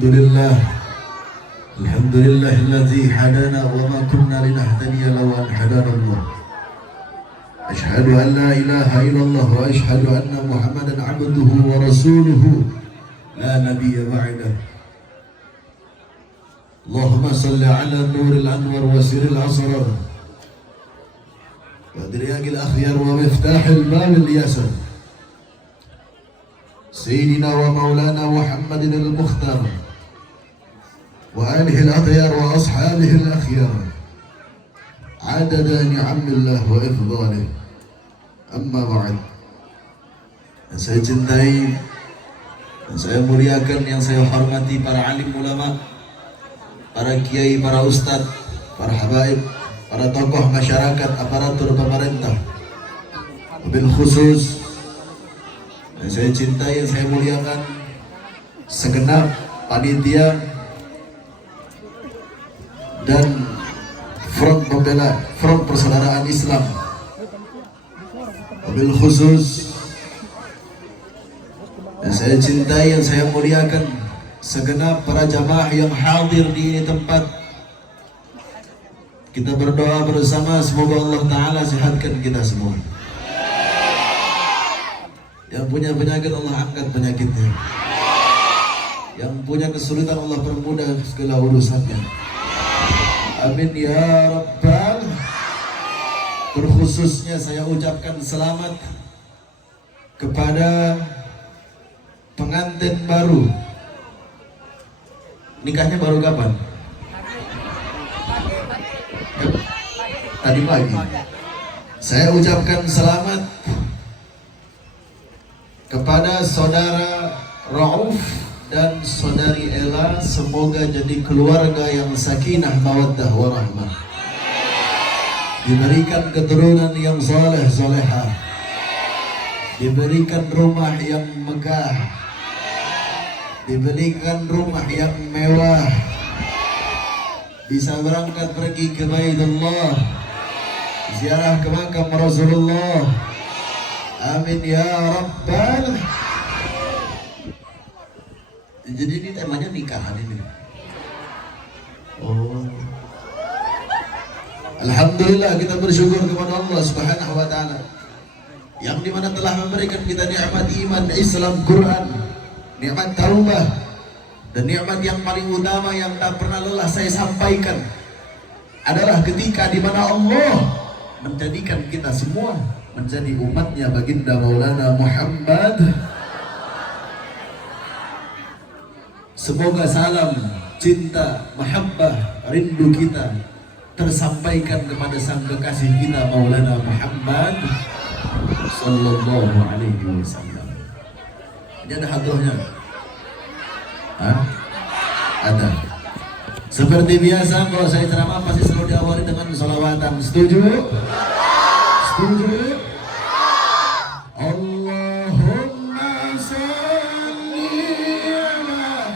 الحمد لله الذي هدانا وما كنا لنهتدي لولا أن هدانا الله. أشهد أن لا إله إلا الله وأشهد أن محمدا عبده ورسوله لا نبي بعده. اللهم صل على النور الأنور وسر الأسرار ودرياق الأخيار ومفتاح الباب اليسر سيدنا ومولانا محمد المختار وآله الأطيار وأصحابه الأخيار عدد نعم الله وإفضاله. Amma ba'd. Yang saya cintai, yang saya muliakan, yang saya hormati para alim ulama, para kiai, para ustadz, para habaib, para tokoh masyarakat, aparatur pemerintah, wabil khusus yang saya cintai, yang saya muliakan, segenap panitia dan front pembela, front persaudaraan Islam, wabil khusus yang saya cintai, yang saya muliakan, segenap para jamaah yang hadir di ini tempat. Kita berdoa bersama, semoga Allah Ta'ala sehatkan kita semua. Yang punya penyakit Allah angkat penyakitnya, yang punya kesulitan Allah permudah segala urusannya. Amin ya Rabbal. Terkhususnya saya ucapkan selamat kepada pengantin baru. Nikahnya baru kapan? Tadi pagi. Saya ucapkan selamat kepada saudara Rauf dan saudari Ella. Semoga jadi keluarga yang sakinah, mawaddah, warahmah. Diberikan keturunan yang soleh solehah, diberikan rumah yang megah, diberikan rumah yang mewah, bisa berangkat pergi ke Baitullah, ziarah ke makam Rasulullah. Amin ya Rabbal. Jadi ini temanya nikahan ini. Oh, alhamdulillah, kita bersyukur kepada Allah Subhanahu wa Ta'ala yang dimana telah memberikan kita nikmat iman, Islam, Quran, nikmat taubah, dan nikmat yang paling utama yang tak pernah lelah saya sampaikan adalah ketika dimana Allah menjadikan kita semua menjadi umatnya baginda Maulana Muhammad. Semoga salam, cinta, mahabbah, rindu kita tersampaikan kepada sang kekasih kita Maulana Muhammad Sallallahu Alaihi Wasallam. Ini ada hadrohnya? Hah? Ada. Seperti biasa kalau saya ceramah pasti selalu diawali dengan sholawatan. Setuju? Setuju? Allahumma salli ala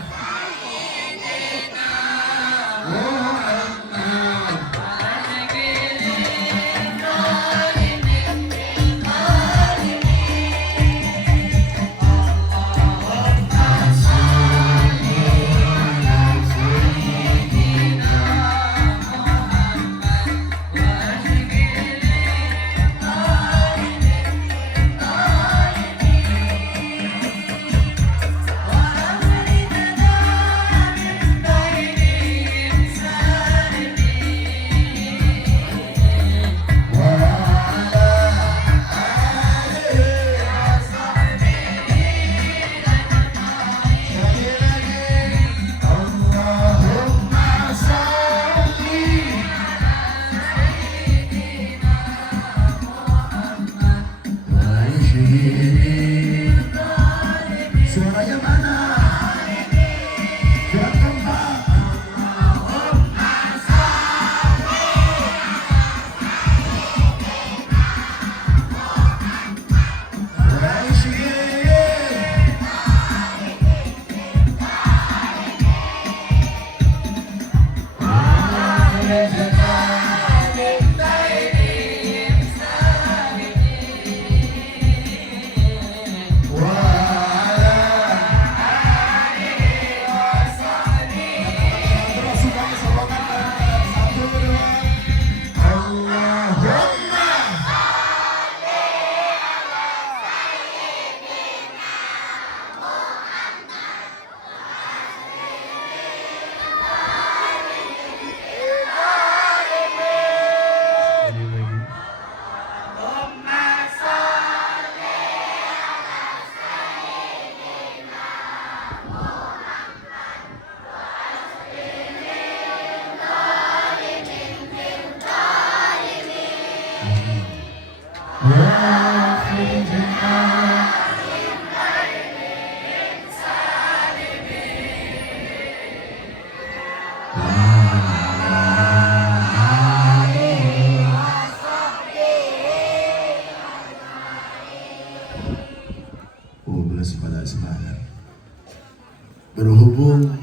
Berhubung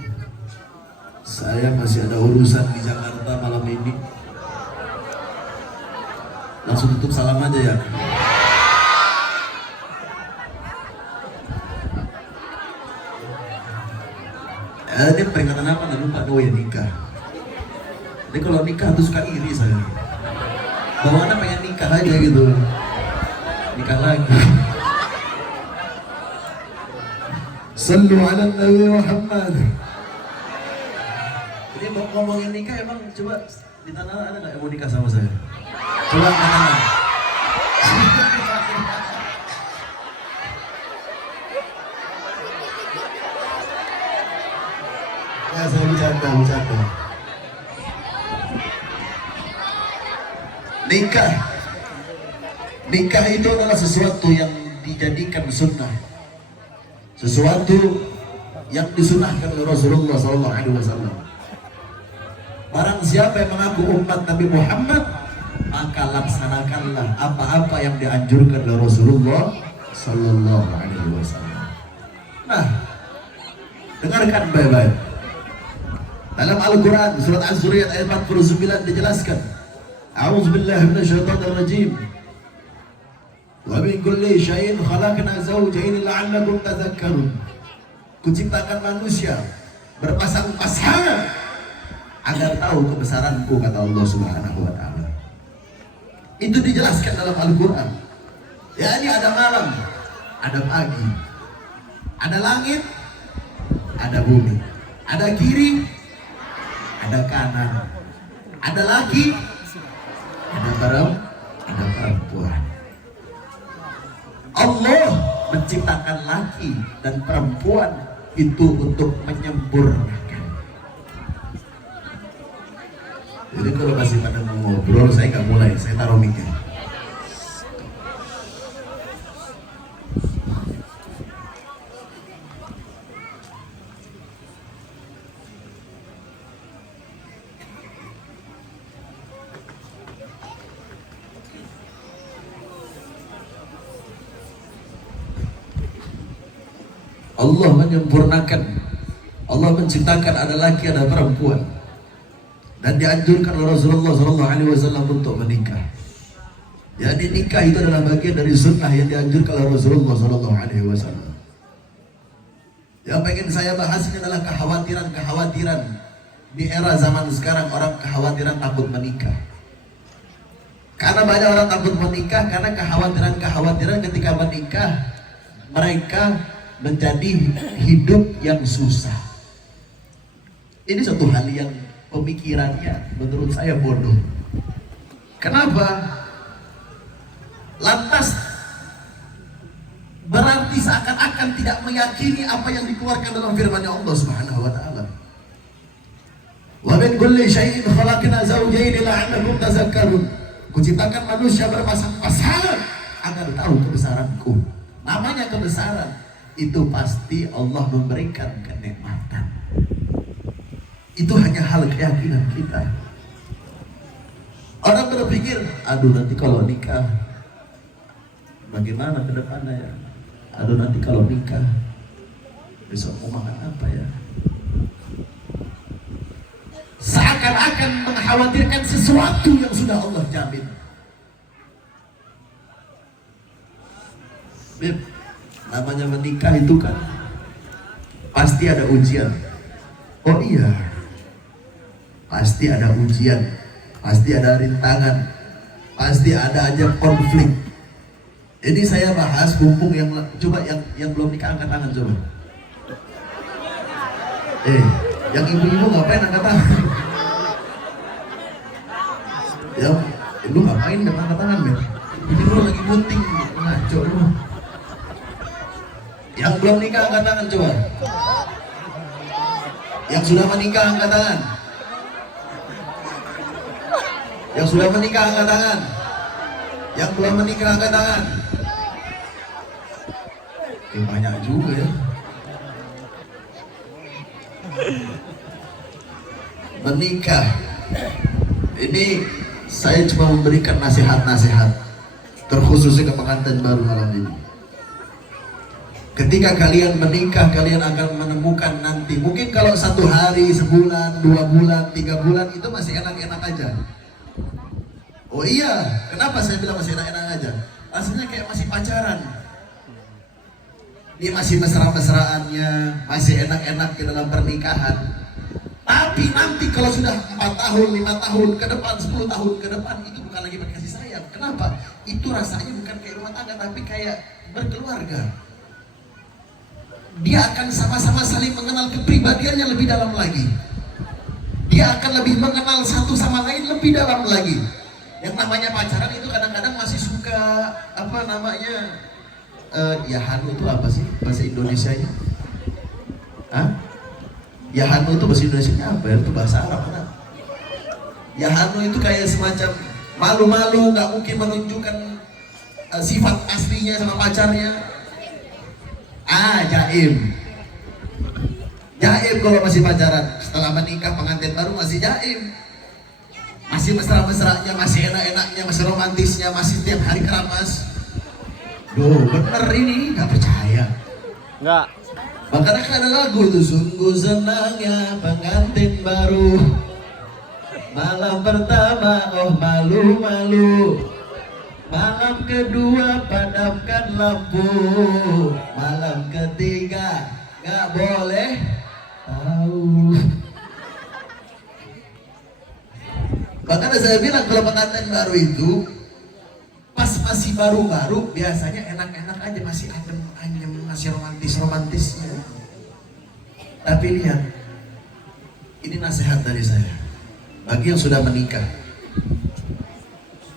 saya masih ada urusan di Jakarta malam ini, langsung tutup salam aja ya. Ini peringatan apa? Nggak lupa. Oh ya, nikah. Jadi kalau nikah tuh suka iri saya. Bawaannya pengen nikah aja gitu. Nikah lagi. Sallu ala Nabi Muhammad. Ini mau ngomongin nikah, emang coba di tanah ada nggak yang mau nikah sama saya? Coba tanah. Ya saya bercanda. Nikah itu adalah sesuatu yang dijadikan sunnah. Sesuatu yang disunahkan oleh Rasulullah SAW. Barang siapa yang mengaku umat Nabi Muhammad, maka laksanakanlah apa-apa yang dianjurkan oleh Rasulullah SAW. Nah, dengarkan baik-baik. Dalam Al-Quran surat Az-Zuriyat ayat 49 dijelaskan, A'udzubillahi minasyaitonirrajim. Wa min kulli syai'in khalaqna zawjayn la'allakum tadhakkarun. Kuciptakan manusia berpasang-pasangan agar tahu kebesaranku, kata Allah Subhanahu wa taala. Itu dijelaskan dalam Al-Quran. Ya, ini ada malam, ada pagi, ada langit, ada bumi, ada kiri, ada kanan, ada laki, ada perempuan. Allah menciptakan laki dan perempuan itu untuk menyempurnakan. Jadi kalau masih pada mau ngobrol, saya nggak mulai, saya taruh mikir. Allah menyempurnakan, Allah menciptakan ada laki ada perempuan, dan dianjurkan oleh Rasulullah SAW untuk menikah. Jadi nikah itu adalah bagian dari sunnah yang dianjurkan oleh Rasulullah SAW. Yang pengen saya bahas ini adalah kekhawatiran di era zaman sekarang. Orang kekhawatiran takut menikah. Karena banyak orang takut menikah karena kekhawatiran ketika menikah mereka menjadi hidup yang susah. Ini suatu hal yang pemikirannya menurut saya bodoh. Kenapa? Lantas berarti seakan-akan tidak meyakini apa yang dikeluarkan dalam firman Allah Subhanahu wa taala. Wa min kulli syai'in khalaqna zawjayn la'allakum tadhakkarun. Kuciptakan manusia berpasang-pasangan agar tahu kebesaranku. Namanya kebesaran itu pasti Allah memberikan kenikmatan. Itu hanya hal keyakinan kita. Orang berpikir, aduh nanti kalau nikah bagaimana ke depannya ya? Aduh nanti kalau nikah besok mau makan apa ya? Seakan-akan mengkhawatirkan sesuatu yang sudah Allah jamin. Beb, namanya menikah itu kan pasti ada ujian. Oh iya, pasti ada ujian, pasti ada rintangan, pasti ada aja konflik. Ini saya bahas mumpung yang coba yang belum nikah angkat tangan coba. Yang ibu-ibu ngapain angkat tangan? Ya, lu ngapain angkat tangan, men? Ini lu lagi bunting, ngaco lu. Yang belum nikah angkat tangan coba. Yang sudah menikah angkat tangan. Yang sudah menikah angkat tangan. Yang belum menikah angkat tangan. Banyak juga ya. Menikah. Ini saya cuma memberikan nasihat-nasihat terkhususnya ke pengantin baru malam ini. Ketika kalian menikah, kalian akan menemukan nanti, mungkin kalau 1 hari, sebulan, 2 bulan, 3 bulan itu masih enak-enak aja. Oh iya, kenapa saya bilang masih enak-enak aja? Rasanya kayak masih pacaran. Dia masih mesra-mesraannya, masih enak-enak di dalam pernikahan. Tapi nanti kalau sudah 4 tahun, 5 tahun ke depan, 10 tahun ke depan, itu bukan lagi kasih sayang. Kenapa? Itu rasanya bukan kayak rumah tangga, tapi kayak berkeluarga. Dia akan sama-sama saling mengenal kepribadiannya lebih dalam lagi. Dia akan lebih mengenal satu sama lain lebih dalam lagi. Yang namanya pacaran itu kadang-kadang masih suka apa namanya, yahanu itu apa sih bahasa Indonesianya? Hah? Yahanu itu bahasa Indonesianya apa ya? Itu bahasa Arab kan? Yahanu itu kayak semacam malu-malu, nggak mungkin menunjukkan sifat aslinya sama pacarnya. Jaim. Jaim kalau masih pacaran. Setelah menikah pengantin baru masih jaim. Masih mesra-mesranya, masih enak-enaknya, masih romantisnya, masih setiap hari keramas. Duh, bener ini, nggak percaya. Enggak. Makanya kan ada lagu tuh, sungguh senangnya pengantin baru. Malam pertama, oh malu-malu. Malam kedua padamkan lampu. Malam ketiga nggak boleh tahu. Makanya saya bilang kalau pengantin baru itu pas masih baru-baru biasanya enak-enak aja, masih adem-ayem, masih romantis-romantisnya. Tapi lihat, ini nasihat dari saya bagi yang sudah menikah.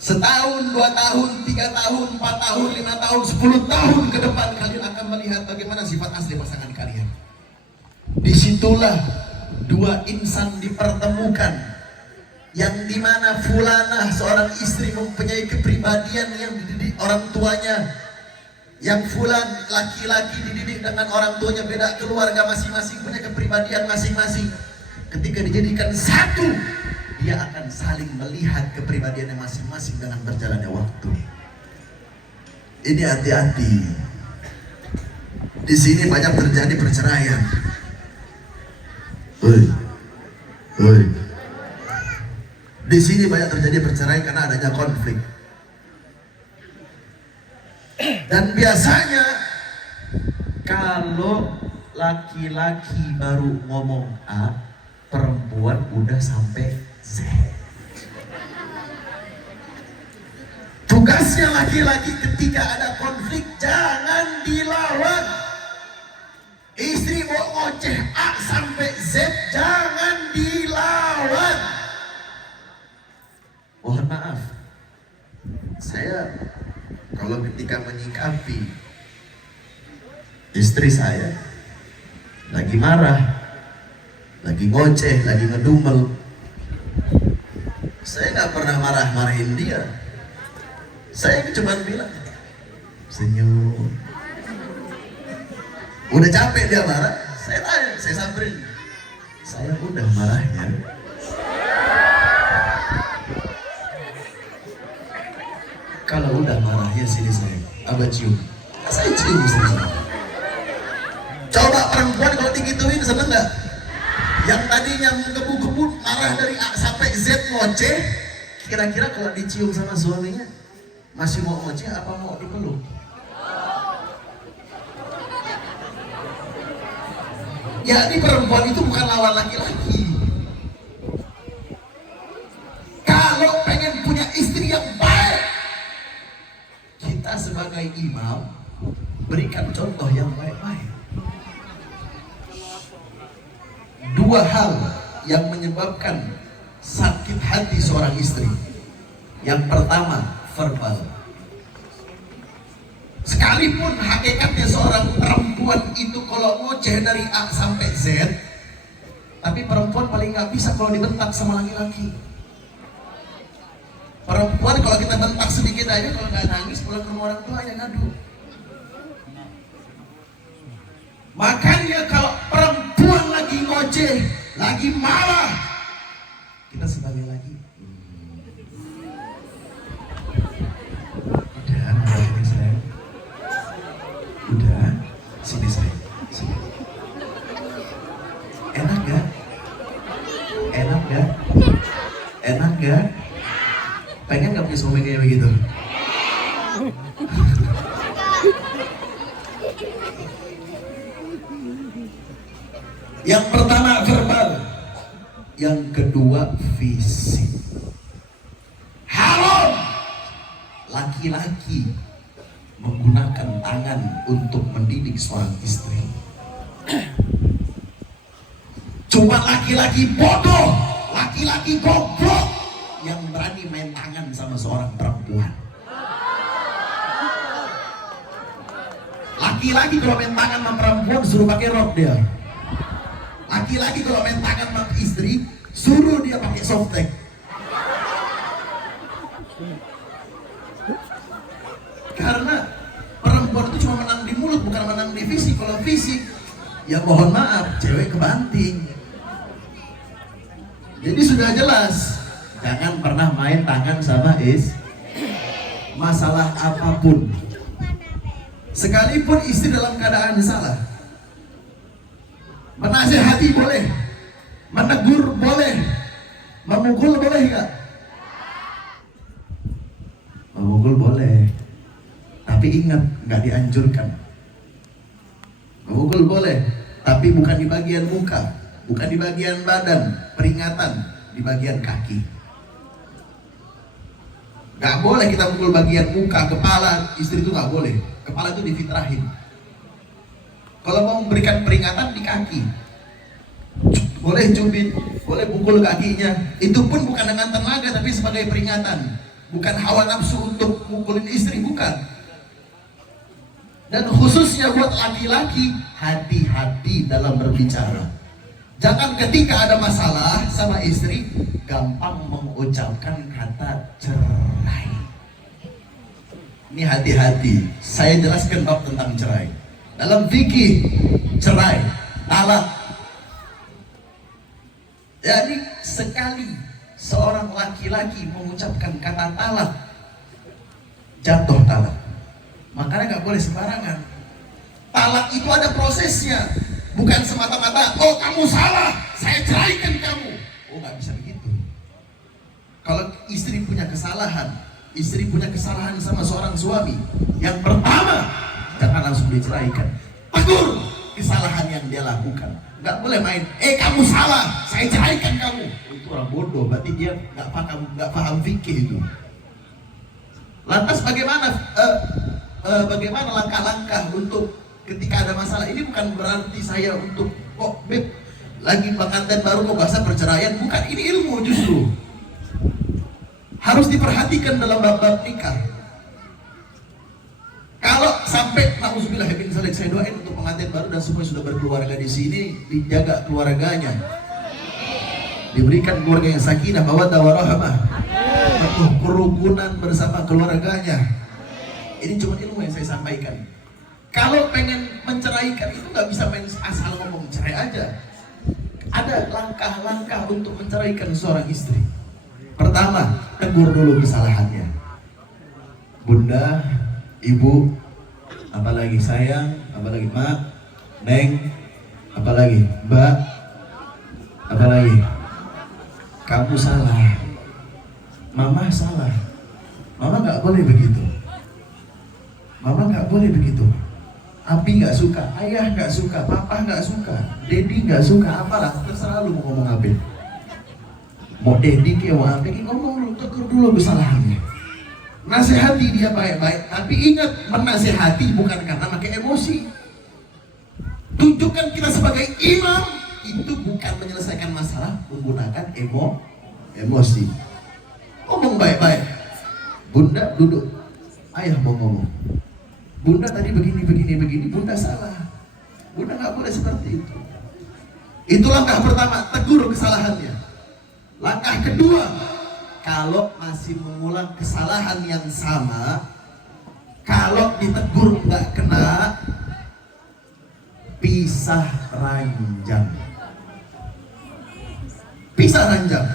Setahun, 2 tahun, 3 tahun, 4 tahun, 5 tahun, 10 tahun ke depan kalian akan melihat bagaimana sifat asli pasangan kalian. Disitulah 2 insan dipertemukan, yang dimana fulanah seorang istri mempunyai kepribadian yang dididik orang tuanya, yang fulan laki-laki dididik dengan orang tuanya, beda keluarga masing-masing, punya kepribadian masing-masing. Ketika dijadikan satu, dia akan saling melihat kepribadiannya masing-masing dengan berjalannya waktu. Ini hati-hati. Di sini banyak terjadi perceraian. Oi. Di sini banyak terjadi perceraian karena adanya konflik. Dan biasanya kalau laki-laki baru ngomong A, perempuan udah sampai Z. Tugasnya laki-laki ketika ada konflik jangan dilawan. Istri mau ngoceh A sampai Z, jangan dilawan. Mohon maaf, saya kalau ketika menyikapi istri saya lagi marah, lagi ngoceh, lagi ngedumel, saya nggak pernah marah-marahin dia. Saya cuma bilang senyum. Udah capek dia marah, saya tanya, saya samperin, saya udah marahnya. Kalau udah marahnya sini saya, abah cium. Saya cium istri saya. Coba perempuan kalau digituin seneng nggak? Yang tadinya menggebu-gebu marah dari A sampai Z ngoceh, kira-kira kalau dicium sama suaminya masih mau ngoceh apa mau dipeluk? Ya, ini perempuan itu bukan lawan laki-laki. Kalau pengen punya istri yang baik, kita sebagai imam berikan contoh yang baik-baik. 2 hal yang menyebabkan sakit hati seorang istri. Yang pertama, verbal. Sekalipun hakikatnya seorang perempuan itu kalau ngoceh dari A sampai Z, tapi perempuan paling nggak bisa kalau dibentak sama laki-laki. Perempuan kalau kita bentak sedikit aja, kalau nggak nangis pulang ke rumah orang tua yang ngadu. Makanya kalau perempuan lagi ngoceh, lagi marah, kita sebagai lagi. Udah, ini sayang. Udah, sini sayang, sini. Enak gak? Enak gak? Enak gak? Pengen gak punya suami kayak begitu? Yang pertama verbal, yang kedua fisik. Haram laki-laki menggunakan tangan untuk mendidik seorang istri. Cuma laki-laki bodoh, laki-laki goblok yang berani main tangan sama seorang perempuan. Laki-laki kalau main tangan sama perempuan suruh pakai rok dia. Laki-laki kalau main tangan sama istri suruh dia pakai softtek. Karena perempuan itu cuma menang di mulut, bukan menang di fisik. Kalau fisik, ya mohon maaf, cewek kebanting. Jadi sudah jelas, jangan pernah main tangan sama masalah apapun. Sekalipun istri dalam keadaan salah, menasihati boleh, menegur boleh, memukul boleh nggak? Memukul boleh, tapi ingat nggak dianjurkan. Memukul boleh, tapi bukan di bagian muka, bukan di bagian badan, peringatan di bagian kaki. Gak boleh kita pukul bagian muka, kepala, istri itu gak boleh. Kepala itu difitrahin. Kalau mau memberikan peringatan di kaki, boleh cubit, boleh pukul kakinya. Itu pun bukan dengan tenaga, tapi sebagai peringatan. Bukan hawa nafsu untuk mukulin istri, bukan. Dan khususnya buat laki-laki, hati-hati dalam berbicara. Jangan ketika ada masalah sama istri gampang mengucapkan kata cerai. Ini hati-hati. Saya jelaskan bab tentang cerai. Dalam fikih cerai, talak. Jadi sekali seorang laki-laki mengucapkan kata talak, jatuh talak. Makanya nggak boleh sembarangan. Talak itu ada prosesnya. Bukan semata-mata, oh kamu salah, saya ceraikan kamu. Oh nggak bisa begitu. Kalau istri punya kesalahan, istri punya kesalahan sama seorang suami, yang pertama, jangan langsung diceraikan. Tegur kesalahan yang dia lakukan. Nggak boleh main, kamu salah, saya ceraikan kamu. Itu orang bodoh, berarti dia nggak paham fikih itu. Lantas bagaimana langkah-langkah untuk ketika ada masalah? Ini bukan berarti saya untuk beb lagi pengantin baru kok bahasa perceraian, bukan. Ini ilmu justru harus diperhatikan dalam bab-bab nikah. Kalau sampai nauzubillah min dzalik, saya doain untuk pengantin baru dan semua sudah berkeluarga di sini, dijaga keluarganya, diberikan keluarga yang sakinah, mawaddah warahmah, penuh kerukunan bersama keluarganya. Ini cuma ilmu yang saya sampaikan. Kalau pengen menceraikan itu nggak bisa main asal ngomong cerai aja. Ada langkah-langkah untuk menceraikan seorang istri. Pertama, tegur dulu kesalahannya. Bunda, ibu, apalagi sayang, apalagi mak, neng, apalagi mbak, apalagi kamu salah, mama salah, mama nggak boleh begitu, mama nggak boleh begitu. Abi nggak suka, ayah nggak suka, papa nggak suka, dedi nggak suka, apalah, terserah lu mau ngomong apa. Mau dedi ke mau apa, ngomong dulu, tegur dulu kesalahannya. Nasihati dia baik-baik, tapi ingat, menasihati bukan karena pakai emosi. Tunjukkan kita sebagai imam, itu bukan menyelesaikan masalah menggunakan emosi. Ngomong baik-baik. Bunda duduk, ayah mau ngomong. Bunda tadi begini, bunda salah. Bunda nggak boleh seperti itu. Itu langkah pertama, tegur kesalahannya. Langkah kedua, kalau masih mengulang kesalahan yang sama, kalau ditegur nggak kena, pisah ranjang. Pisah ranjang.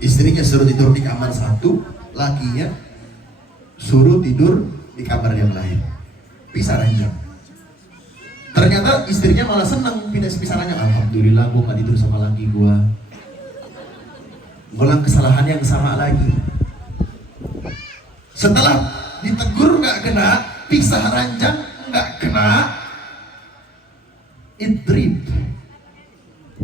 Istrinya suruh tidur di kamar satu, lakinya suruh tidur di kamar yang lain. Pisah ranjang. Ternyata istrinya malah senang pindah pisah ranjang. Alhamdulillah gue gak tidur sama laki gue. Ngulang kesalahan yang sama lagi. Setelah ditegur nggak kena, pisah ranjang nggak kena, idrib,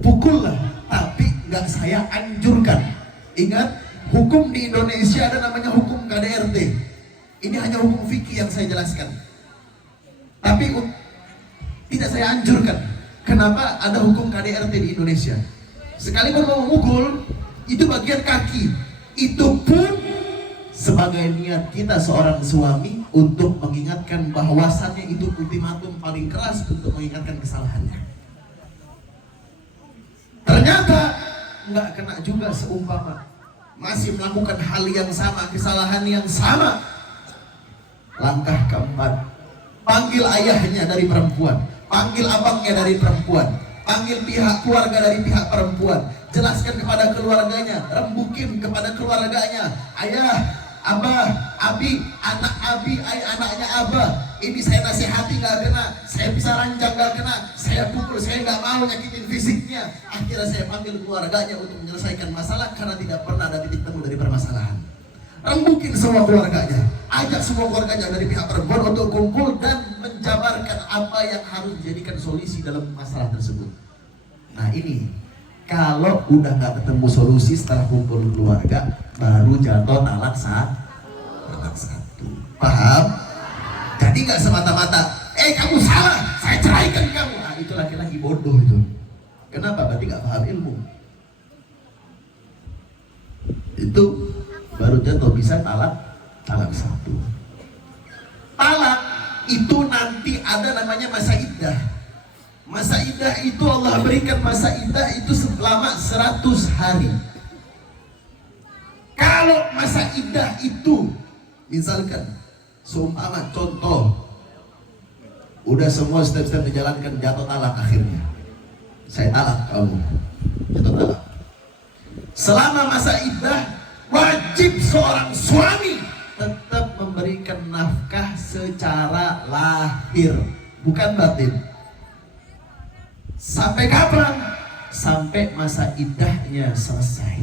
pukullah, tapi nggak saya anjurkan. Ingat, hukum di Indonesia ada namanya hukum KDRT. Ini hanya hukum fikih yang saya jelaskan, tapi tidak saya anjurkan. Kenapa ada hukum KDRT di Indonesia? Sekalipun mau memukul, itu bagian kaki, itu pun sebagai niat kita seorang suami untuk mengingatkan bahwasannya itu ultimatum paling keras untuk mengingatkan kesalahannya. Ternyata nggak kena juga, seumpama masih melakukan hal yang sama, kesalahan yang sama. Langkah keempat, panggil ayahnya dari perempuan, panggil abangnya dari perempuan, panggil pihak keluarga dari pihak perempuan, jelaskan kepada keluarganya, rembukin kepada keluarganya, ayah, abah, abi, anak abi, anaknya abah, ini saya nasihati gak kena, saya bisa ranjang gak kena, saya pukul, saya gak mau nyakitin fisiknya. Akhirnya saya panggil keluarganya untuk menyelesaikan masalah karena tidak pernah ada titik temu dari permasalahan. Rembukin semua keluarganya, ajak semua keluarganya dari pihak perempuan untuk kumpul dan menjabarkan apa yang harus dijadikan solusi dalam masalah tersebut. Nah ini, kalau udah nggak ketemu solusi setelah kumpul keluarga, baru jatuh talak satu. Paham? Jadi nggak semata-mata, kamu salah, saya ceraikan kamu. Nah itu laki-laki bodoh itu. Kenapa? Berarti nggak paham ilmu. Itu baru jatuh bisa talak satu. Talak itu nanti ada namanya masa iddah. Masa iddah itu Allah berikan masa iddah itu selama 100 hari. Kalau masa iddah itu misalkan seumpama contoh udah semua step-step dijalankan, jatuh talak akhirnya, saya talak kamu, jatuh talak. Selama masa iddah wajib seorang suami tetap memberikan nafkah secara lahir, bukan batin. Sampai kapan? Sampai masa iddahnya selesai.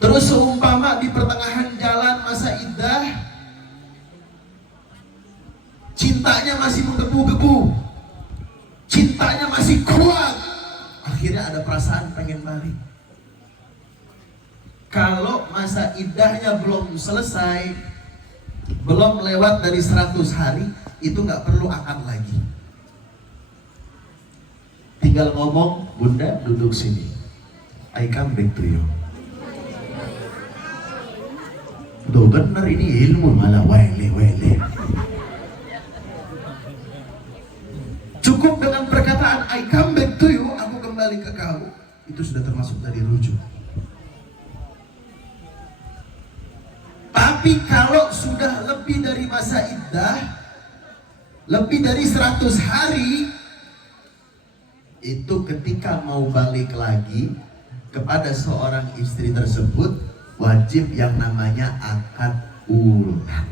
Terus seumpama di pertengahan jalan masa iddah, cintanya masih menggebu-gebu, cintanya masih kuat, akhirnya ada perasaan pengen balik. Kalau masa iddahnya belum selesai, belum lewat dari 100 hari, itu nggak perlu akad lagi. Tinggal ngomong, bunda duduk sini, I come back to you. Tuh bener, ini ilmu malah wele. Cukup dengan perkataan I come back to you, aku kembali ke kamu, itu sudah termasuk dari rujuk. Tapi kalau sudah lebih dari masa iddah, lebih dari 100 hari, itu ketika mau balik lagi kepada seorang istri tersebut, wajib yang namanya akad ulang.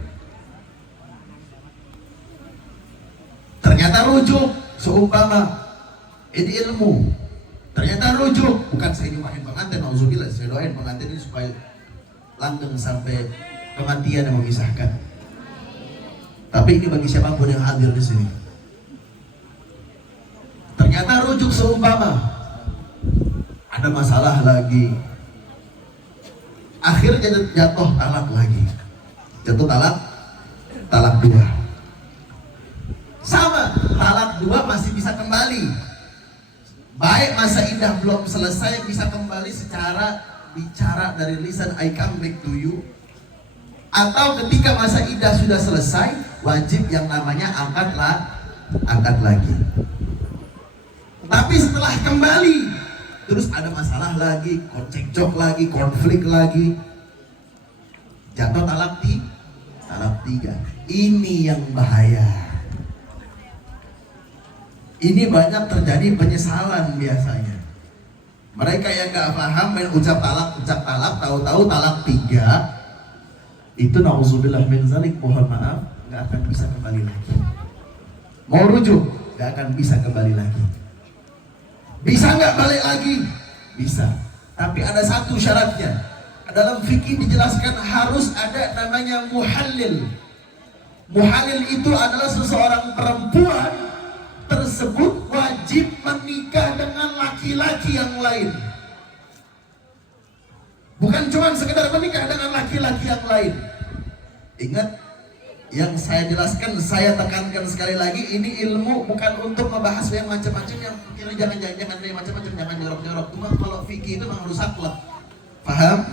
Ternyata rujuk, seumpama ini ilmu, ternyata rujuk, bukan saya nyumpahin pengantin, auzubillah, saya doain pengantin ini supaya langgeng sampai kematian yang memisahkan. Tapi ini bagi siapapun yang hadir di sini. Ternyata rujuk, seumpama ada masalah lagi, akhirnya jatuh talak lagi, jatuh talak 2. Sama, talak 2 masih bisa kembali. Baik masa iddah belum selesai, bisa kembali secara bicara dari lisan I come back to you, atau ketika masa iddah sudah selesai, wajib yang namanya akad lagi. Tapi setelah kembali terus ada masalah lagi, cekcok lagi, konflik lagi, jatuh talak tiga. Ini yang bahaya. Ini banyak terjadi penyesalan biasanya. Mereka yang gak paham main ucap talak, tahu-tahu talak 3. Itu na'udzubillah min zalik, mohon maaf, gak akan bisa kembali lagi. Mau rujuk, gak akan bisa kembali lagi. Bisa gak balik lagi? Bisa. Tapi ada satu syaratnya. Dalam fikih dijelaskan harus ada namanya muhallil. Muhallil itu adalah seseorang perempuan tersebut wajib menikah dengan laki-laki yang lain. Bukan cuma sekedar menikah dengan laki-laki yang lain. Ingat, yang saya jelaskan, saya tekankan sekali lagi, ini ilmu bukan untuk membahas yang macam-macam, yang kira jangan macam-macam, jangan jorok-jorok. Cuma kalau fikih itu memang rusak lah. Paham?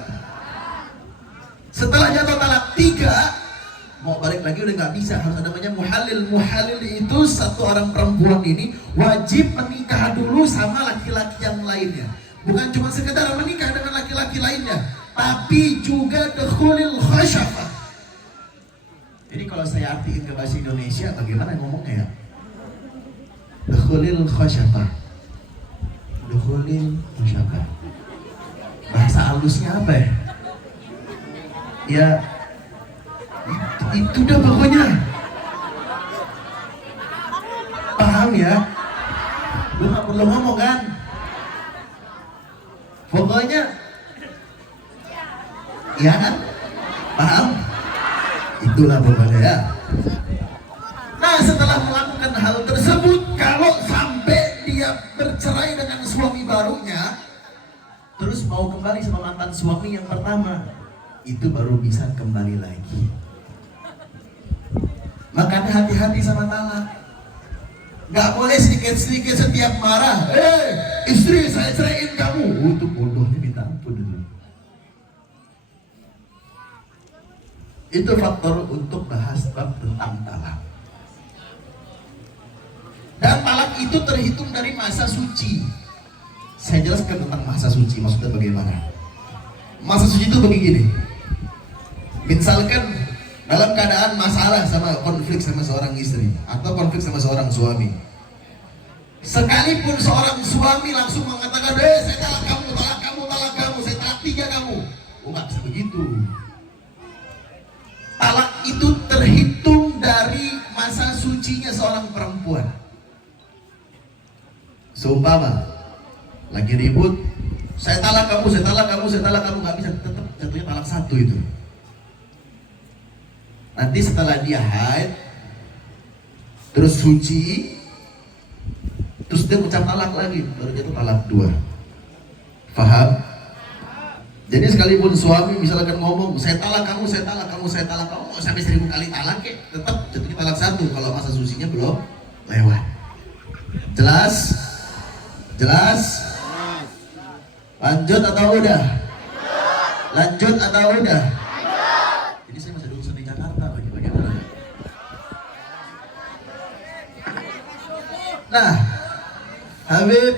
Setelah jatuh talak 3, mau balik lagi udah nggak bisa, harus ada namanya muhalil. Muhalil itu satu orang perempuan ini wajib menikah dulu sama laki-laki yang lainnya. Bukan cuma sekedar menikah dengan laki-laki lainnya, tapi juga dukhulil khasyafah. Jadi kalau saya artiin ke bahasa Indonesia, bagaimana ngomongnya ya? Dukhulil khasyafah. Dukhulil khasyafah. Bahasa halusnya apa ya? Ya, itu dah pokoknya. Paham ya? Lu gak perlu ngomong kan? Pokoknya, ya kan? Paham? Itulah pokoknya ya. Nah, setelah melakukan hal tersebut, kalau sampai dia bercerai dengan suami barunya, terus mau kembali sama mantan suami yang pertama, itu baru bisa kembali lagi. Makanya hati-hati sama talak. Gak boleh sedikit-sedikit setiap marah, istri saya ceraiin kamu. Itu bodohnya minta ampun itu. Itu faktor untuk bahas bab tentang talak. Dan talak itu terhitung dari masa suci. Saya jelaskan tentang masa suci, maksudnya bagaimana. Masa suci itu begini. Misalkan dalam keadaan masalah sama konflik sama seorang istri atau konflik sama seorang suami, sekalipun seorang suami langsung mengatakan, saya talak kamu, saya talak 3 kamu. Oh, nggak bisa begitu. Talak itu terhitung dari masa sucinya seorang perempuan. Seumpama lagi ribut, saya talak kamu, nggak bisa, tetap jatuhnya talak 1 itu. Nanti setelah dia haid, terus suci, terus dia ucap talak lagi, baru jatuh talak 2. Paham? Jadi sekalipun suami misalkan ngomong, saya talak kamu, mau sampai 1000 kali talak ya, tetap jatuhnya talak 1 kalau masa sucinya belum lewat. Jelas? Jelas? Lanjut atau udah? Lanjut atau udah? Jadi saya masih urusan di Jakarta bagaimana? Nah, Habib,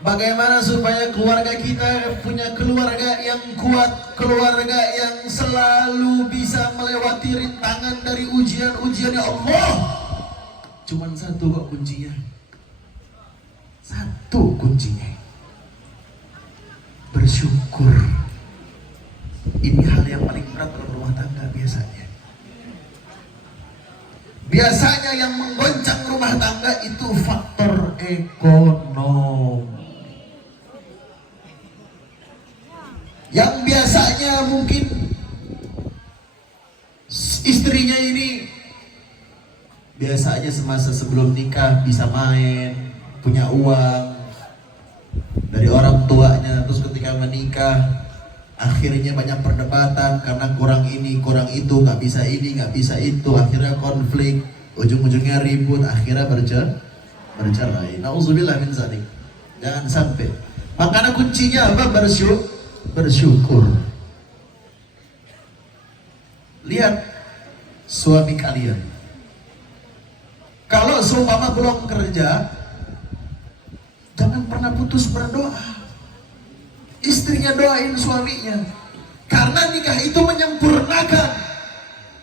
bagaimana supaya keluarga kita punya keluarga yang kuat, keluarga yang selalu bisa melewati rintangan dari ujian-ujian ya Allah? Cuman satu kok kuncinya. Satu kuncinya. Bersyukur. Ini hal yang paling berat dalam rumah tangga biasanya. Biasanya yang menggoncang rumah tangga itu faktor ekonomi. Yang biasanya mungkin istrinya ini biasanya semasa sebelum nikah bisa main, punya uang dari orang tuanya, terus ketika menikah akhirnya banyak perdebatan karena kurang ini, kurang itu, nggak bisa ini, nggak bisa itu, akhirnya konflik, ujung-ujungnya ribut, akhirnya bercerai. Nauzubillah min dzalik. Jangan sampai. Makanya kuncinya apa? Bersyukur. Lihat suami kalian. Kalau seumpama belum kerja, jangan pernah putus berdoa. Istrinya doain suaminya. Karena nikah itu menyempurnakan.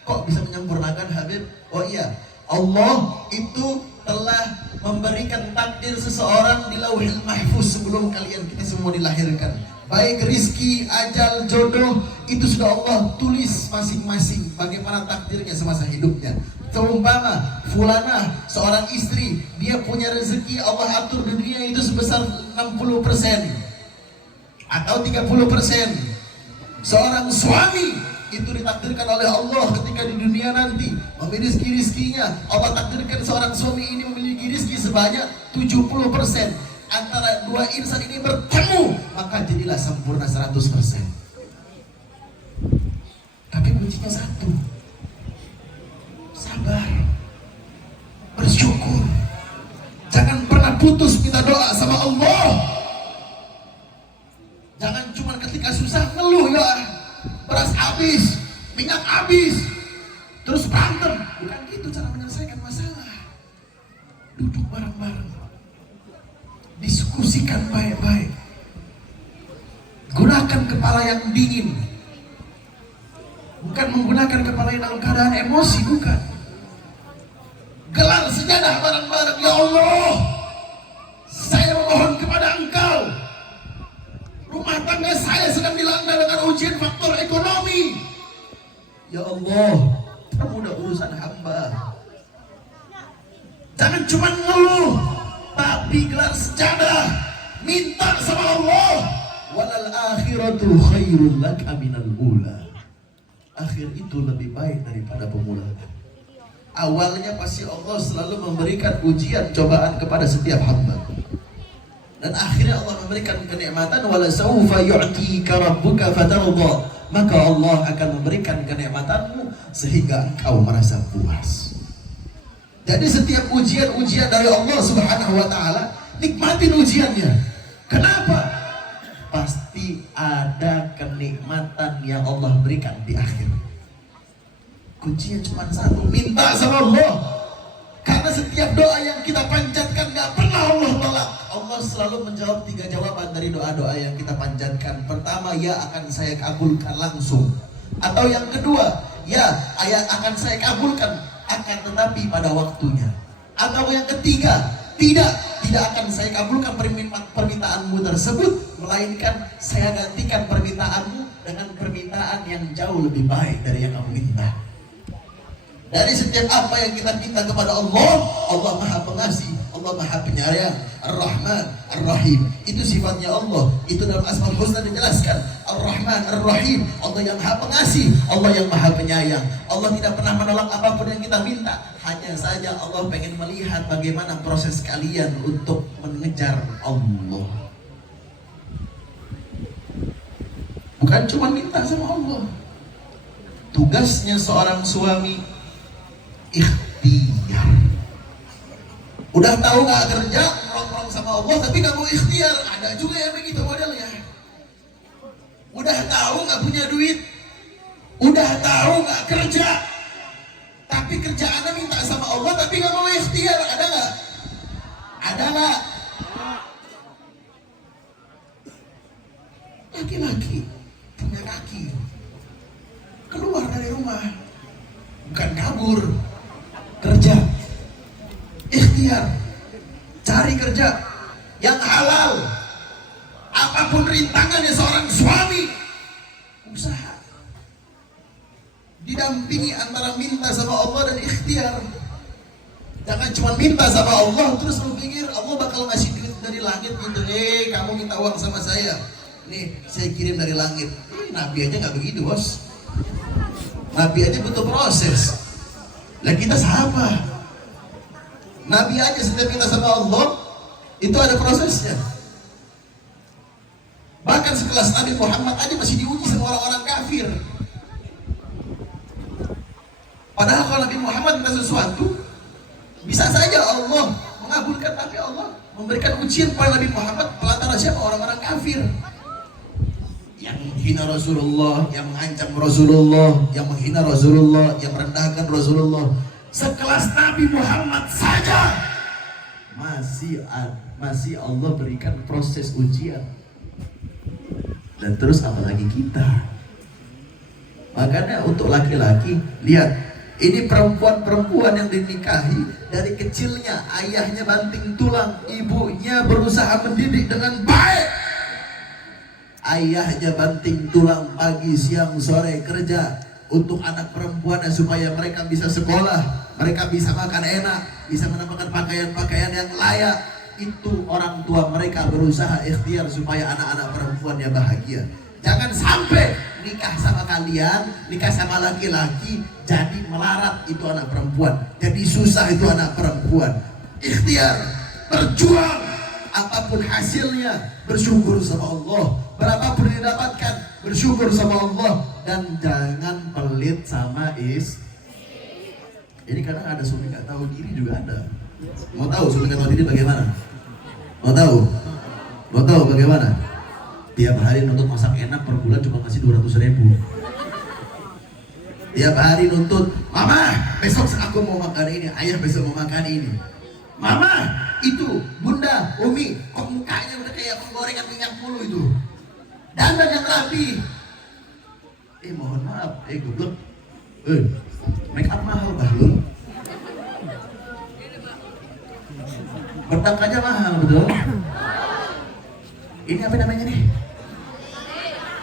Kok bisa menyempurnakan, Habib? Oh iya, Allah itu telah memberikan takdir seseorang di Lauhil Mahfuz sebelum kalian kita semua dilahirkan. Baik rizki, ajal, jodoh, itu sudah Allah tulis masing-masing bagaimana takdirnya semasa hidupnya. Seumpama fulanah, seorang istri, dia punya rezeki Allah atur di dunia itu sebesar 60% atau 30%. Seorang suami itu ditakdirkan oleh Allah ketika di dunia nanti memiliki rizkinya. Allah takdirkan seorang suami ini memiliki rizki sebanyak 70%. Antara dua insan ini bertemu, maka jadilah sempurna 100%. Tapi kuncinya satu, sabar, bersyukur. Jangan pernah putus minta doa sama Allah. Jangan cuma ketika susah ngeluh, ya beras habis, minyak habis, terus berantem. Bukan gitu cara menyelesaikan masalah. Duduk bareng-bareng, diskusikan baik-baik, gunakan kepala yang dingin, bukan menggunakan kepala yang dalam keadaan emosi, bukan. Gelar sejadah bareng-bareng. Ya Allah, saya memohon kepada Engkau, rumah tangga saya sedang dilanda dengan ujian faktor ekonomi. Ya Allah, permudah urusan hamba. Jangan cuma ngeluh, tapi gelar sejadah, minta sama Allah. Walal akhiratu khairul laka minal ula. Akhir itu lebih baik daripada pemulaan. Awalnya pasti Allah selalu memberikan ujian, cobaan kepada setiap hamba. Dan akhirnya Allah memberikan kenikmatan. Wala sawfa yu'tika rabbuka fatarda. Maka Allah akan memberikan kenikmatanmu sehingga engkau merasa puas. Jadi setiap ujian-ujian dari Allah Subhanahu wa taala, nikmatin ujiannya. Kenapa? Pasti ada kenikmatan yang Allah berikan di akhir. Kuncinya cuma satu, minta sama Allah. Karena setiap doa yang kita panjatkan gak pernah Allah tolak. Allah selalu menjawab 3 jawaban dari doa-doa yang kita panjatkan. Pertama, ya akan saya kabulkan langsung. Atau yang kedua, ya akan saya kabulkan, akan tetapi pada waktunya. Atau yang ketiga, tidak akan saya kabulkan permintaanmu tersebut, melainkan saya gantikan permintaanmu dengan permintaan yang jauh lebih baik dari yang kamu minta. Dari setiap apa yang kita minta kepada Allah, Allah Maha Pengasih, Allah Maha Penyayang, Ar-Rahman, Ar-Rahim. Itu sifatnya Allah. Itu dalam Asmaul Husna dijelaskan. Ar-Rahman, Ar-Rahim. Allah yang Maha Pengasih, Allah yang Maha Penyayang. Allah tidak pernah menolak apapun yang kita minta. Hanya saja Allah pengen melihat bagaimana proses kalian untuk mengejar Allah. Bukan cuma minta sama Allah. Tugasnya seorang suami ikhtiar. Udah tahu gak kerja, nongkrong sama Allah, tapi gak mau ikhtiar. Ada juga yang begitu modelnya. Udah tahu gak punya duit, udah tahu gak kerja, tapi kerjaannya minta sama Allah, tapi gak mau ikhtiar. Ada gak? Ada gak? Laki-laki punya kaki, keluar dari rumah, bukan kabur, kerja, ikhtiar, cari kerja yang halal. Apapun rintangannya seorang suami, usaha, didampingi antara minta sama Allah dan ikhtiar. Jangan cuma minta sama Allah terus lu pikir Allah bakal ngasih duit dari langit gitu. Kamu minta uang sama saya, nih saya kirim dari langit. Nabi aja nggak begitu, bos. Nabi aja butuh proses. Lah kita siapa? Nabi aja setiap minta sama Allah itu ada prosesnya. Bahkan sekelas Nabi Muhammad aja masih diuji sama orang-orang kafir. Padahal kalau Nabi Muhammad minta sesuatu, bisa saja Allah mengabulkan, tapi Allah memberikan ujian pada Nabi Muhammad pelantara siapa? Orang-orang kafir yang menghina Rasulullah, yang mengancam Rasulullah, yang menghina Rasulullah, yang merendahkan Rasulullah. Sekelas Nabi Muhammad saja masih Allah berikan proses ujian. Dan terus apalagi kita. Makanya untuk laki-laki, lihat, ini perempuan-perempuan yang dinikahi dari kecilnya ayahnya banting tulang, ibunya berusaha mendidik dengan baik. Ayahnya banting tulang pagi, siang, sore kerja untuk anak perempuannya supaya mereka bisa sekolah, mereka bisa makan enak, bisa mendapatkan pakaian-pakaian yang layak. Itu orang tua mereka berusaha ikhtiar supaya anak-anak perempuannya bahagia. Jangan sampai nikah sama kalian, nikah sama laki-laki, jadi melarat itu anak perempuan, jadi susah itu anak perempuan. Ikhtiar, berjuang, apapun hasilnya, bersyukur sama Allah. Berapapun yang didapatkan, bersyukur sama Allah. Dan jangan pelit sama Ini kadang ada suami gak tahu diri juga ada. Mau tahu suami gak tahu diri bagaimana? Mau tahu? Mau tahu bagaimana? Tiap hari nuntut masak enak, per bulan cuma kasih 200.000. Tiap hari nuntut, mama besok aku mau makan ini, ayah besok mau makan ini. Mama itu, bunda, umi, kok mukanya udah kayak penggorengan minyak mulu itu. Dandan yang rapi. Mohon maaf, goblok. Make up mahal Bahlul. Bertangkanya mahal, betul? Ini apa namanya nih?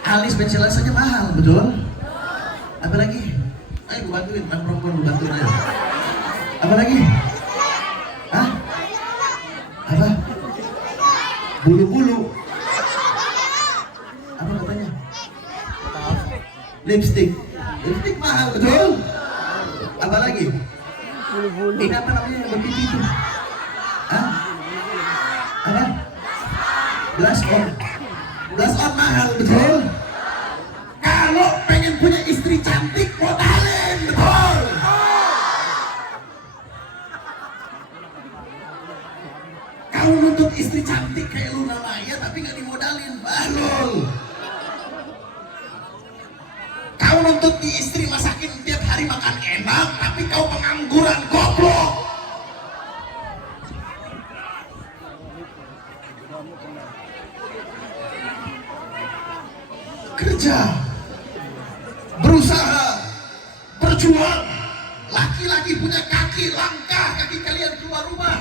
Alis pensil saja mahal, betul? Apa lagi? Ayo gue bantuin, kan perempuan gue bantuin aja. Apa lagi? Hah? Apa? Bulu-bulu. Apa katanya? Lipstick. Lipstick mahal, betul? Apa lagi? Bulu-bulu. Ini apa namanya yang berpipi itu? Hah? Apa? Blush on. Blush on mahal, betul? Kalau pengen punya istri cantik, modalin, betul? Kau nuntut istri cantik kayak Luna Maya tapi nggak dimodalin, Bahlul. Kau nuntut di istri masakin tiap hari makan enak tapi kau pengangguran, goblok. Kerja, berusaha, berjuang. Laki-laki punya kaki langkah, kaki kalian keluar rumah.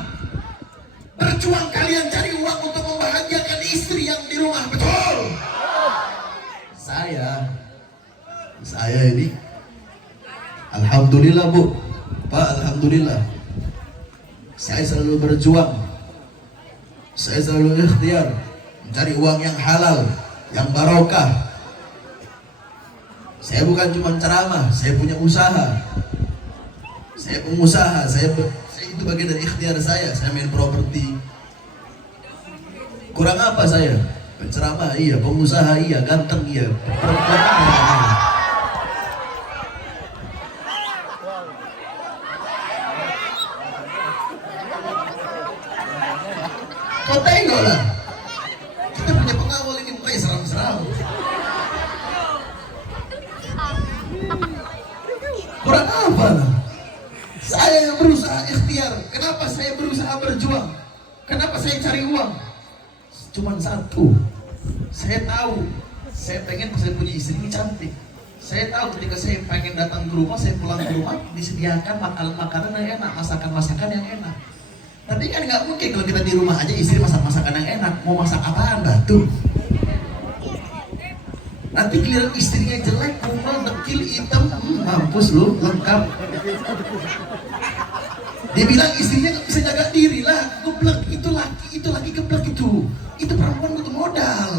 Berjuang kalian cari uang untuk membahagiakan istri yang di rumah, betul? Saya ini alhamdulillah Bu, Pak, alhamdulillah. Saya selalu berjuang. Saya selalu ikhtiar mencari uang yang halal, yang barokah. Saya bukan cuma ceramah, saya punya usaha. Saya pengusaha, saya itu bagian dari ikhtiar saya main properti. Kurang apa saya? Penceramah iya, pengusaha iya, ganteng iya. Kau tengok lah, kita punya pengawal ini mukanya seram-seram. Kurang apa lah? Saya yang berusaha ikhtiar. Kenapa saya berusaha berjuang? Kenapa saya cari uang? Cuman satu, saya tahu saya pengen saya punya istri ini cantik. Saya tahu ketika saya pengen datang ke rumah, saya pulang ke rumah disediakan makanan-makanan yang enak, masakan-masakan yang enak. Tapi kan nggak mungkin kalau kita di rumah aja istri masak masakan yang enak. Mau masak apaan, batu? Nanti giliran istrinya jelek, kumel, dekil, hitam, mampus lu, lengkap. Dia bilang istrinya nggak bisa jaga diri lah, geblek, itu laki geblek itu perempuan butuh modal.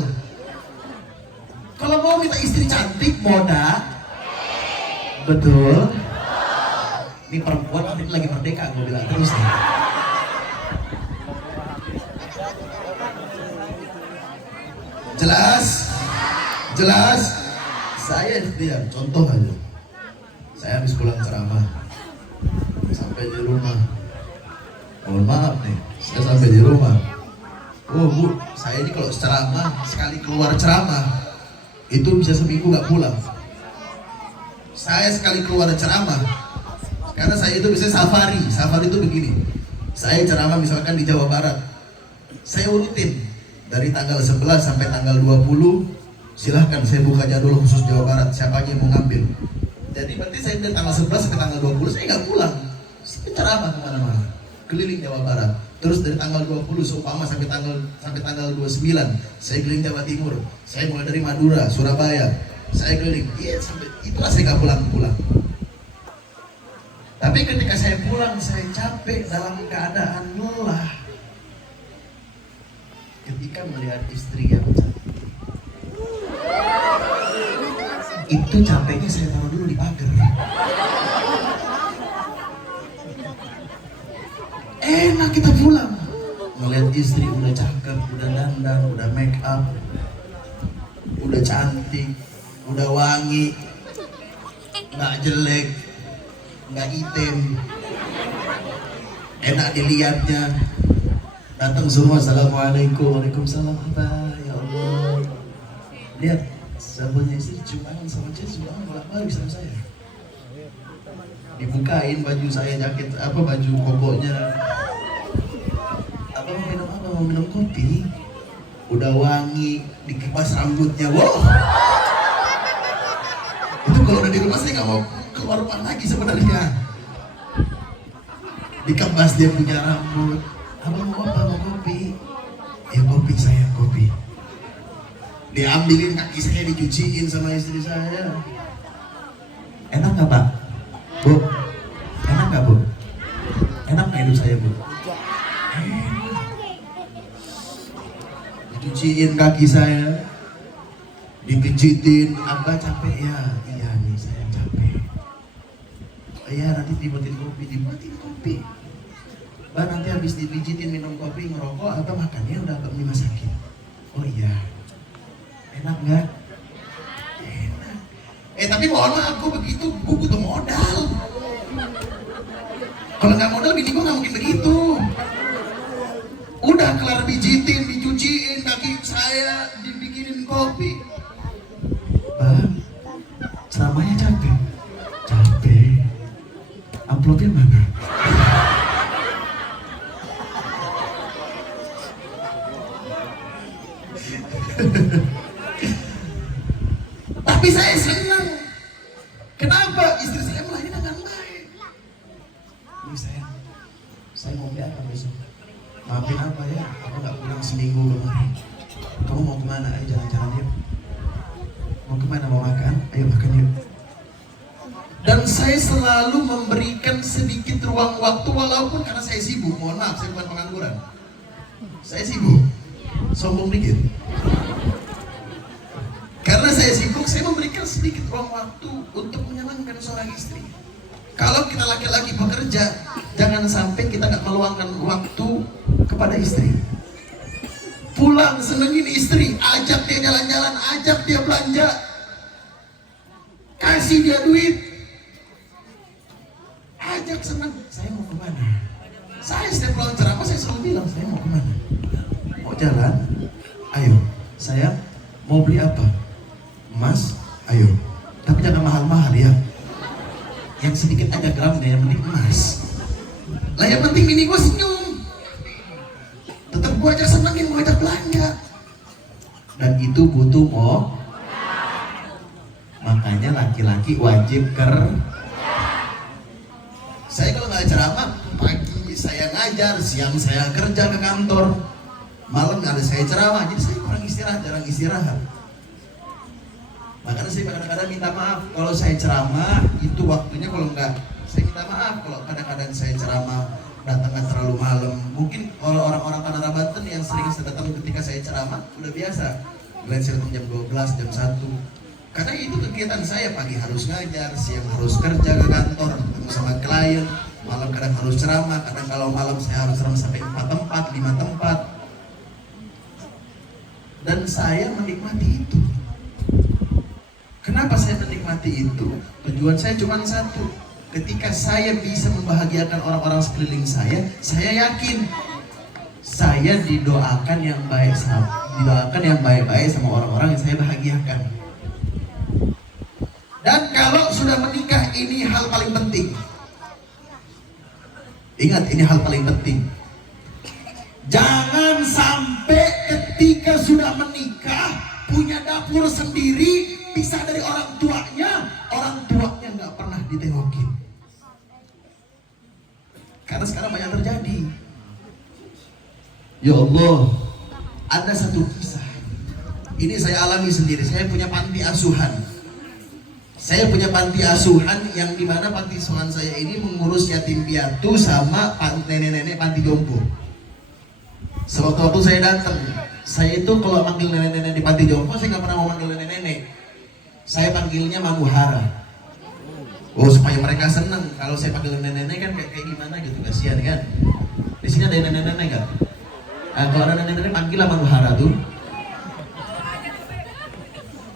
Kalau mau minta istri cantik, modal, betul. Ini perempuan nanti lagi merdeka, gue bilang terus nih. Jelas. Saya ikhtiar, contoh aja. Saya habis pulang ceramah, sampai di rumah. Mohon maaf nih, saya sampai di rumah. Oh Bu, saya ini kalau ceramah, sekali keluar ceramah, itu bisa seminggu gak pulang. Saya sekali keluar ceramah, karena saya itu bisa safari itu begini. Saya ceramah misalkan di Jawa Barat, saya urutin dari tanggal 11 sampai tanggal 20 Silahkan saya buka jadwal khusus Jawa Barat, siapa aja yang mau ngambil. Jadi berarti saya dari tanggal 11 sampai tanggal 20 saya nggak pulang. Saya ceramah kemana-mana, keliling Jawa Barat. Terus dari tanggal 20 seumpama sampai tanggal 29 saya keliling Jawa Timur. Saya mulai dari Madura, Surabaya, saya keliling. Iya, sampai itulah saya nggak pulang. Tapi ketika saya pulang, saya capek dalam keadaan lelah. Ketika melihat istri yang cantik, itu capeknya saya taruh dulu di pagar. Enak kita pulang, melihat istri udah cakep, udah dandan, udah make up, udah cantik, udah wangi, nggak jelek, nggak item, enak dilihatnya. Datang semua, assalamualaikum, waalaikumsalam, apa ya Allah. Lihat sabunnya istri ciuman sama ciuman bolak-balik sama saya. Dibukain baju saya, jaket apa, baju kokonya. Apa mau minum kopi, udah wangi, dikipas rambutnya. Wow, itu kalau udah di rumah saya nggak mau keluar rumah lagi sebenarnya. Dikepas dia punya rambut. Abang mau apa? Mau kopi? Ya kopi sayang, kopi. Diambilin kaki saya, dicuciin sama istri saya. Enak nggak Pak? Bu? Enak nggak Bu? Enak nggak hidup saya Bu? Dicuciin kaki saya, dipijitin. Abah capek ya? Iya nih saya capek. Iya nanti dibuatin kopi. Bah nanti habis dipijitin minum kopi, ngerokok atau makannya udah agak dimasakin. Oh iya. Enak nggak? Enak. Tapi mohon maaf, aku begitu, gue butuh modal. Kalau nggak modal, bini gue nggak mungkin begitu. Udah kelar pijitin, dicuciin kaki saya, dibikinin kopi. Bang, selamanya capek. Amplopnya mana? Tapi saya senang. Kenapa? Istri saya melayani dengan baik. Ini saya mau beli apa besok? Maafin apa ya? Aku nggak pulang seminggu kemarin. Kamu mau kemana? Ayo jalan-jalan yuk. Mau kemana? Mau makan? Ayo makan yuk. Dan saya selalu memberikan sedikit ruang waktu, walaupun karena saya sibuk. Mohon maaf, saya bukan pengangguran. Saya sibuk. Sombong dikit. Karena saya sibuk, saya memberikan sedikit ruang waktu untuk menyenangkan seorang istri. Kalau kita laki-laki bekerja, jangan sampai kita nggak meluangkan waktu kepada istri. Pulang senengin istri, ajak dia jalan-jalan, ajak dia belanja, kasih dia duit, ajak senang. Saya mau kemana? Saya setiap pulang ceramah saya selalu bilang, saya mau kemana? Mau jalan? Ayo. Saya mau beli apa? Emas? Ayo. Tapi jangan mahal-mahal ya. Yang sedikit aja gramnya, yang penting emas. Lah yang penting bini gue senyum. Tetap gue ajak senangin, gue ajak belanja. Dan itu butuh makanya laki-laki wajib Saya kalau nggak ceramah, pagi saya ngajar, siang saya kerja ke kantor, malam ada saya ceramah, jadi saya kurang istirahat, jarang istirahat. Makanya saya kadang-kadang minta maaf kalau saya ceramah, itu waktunya kalau enggak, saya minta maaf kalau kadang-kadang saya ceramah datangnya terlalu malam. Mungkin kalau orang-orang Tanah Banten yang sering saya datang ketika saya ceramah udah biasa, saya datang jam 12, jam 1. Karena itu kegiatan saya, pagi harus ngajar, siang harus kerja ke kantor, ketemu sama klien, malam kadang harus ceramah, kadang kalau malam saya harus ceramah sampai 4 tempat, 5 tempat. Dan saya menikmati itu. Kenapa saya menikmati itu? Tujuan saya cuma satu. Ketika saya bisa membahagiakan orang-orang sekeliling saya yakin saya didoakan yang baik sama orang-orang yang saya bahagiakan. Dan kalau sudah menikah, ini hal paling penting. Ingat, ini hal paling penting. Jangan sampai ketika sudah menikah punya dapur sendiri, pisah dari orang tuanya nggak pernah ditengokin. Karena sekarang banyak terjadi. Ya Allah, ada satu kisah. Ini saya alami sendiri. Saya punya panti asuhan. Yang dimana panti asuhan saya ini mengurus yatim piatu sama nenek-nenek panti jompo. Sewaktu-waktu saya datang, saya itu kalau manggil nenek-nenek di panti jompo, saya nggak pernah mau manggil nenek-nenek. Saya panggilnya manuhara. Oh, supaya mereka senang. Kalau saya panggil nenek-nenek kan kayak gimana gitu, kasihan kan. Di sini ada nenek-nenek kan? Nah, kalau ada nenek-nenek panggillah manuhara tuh.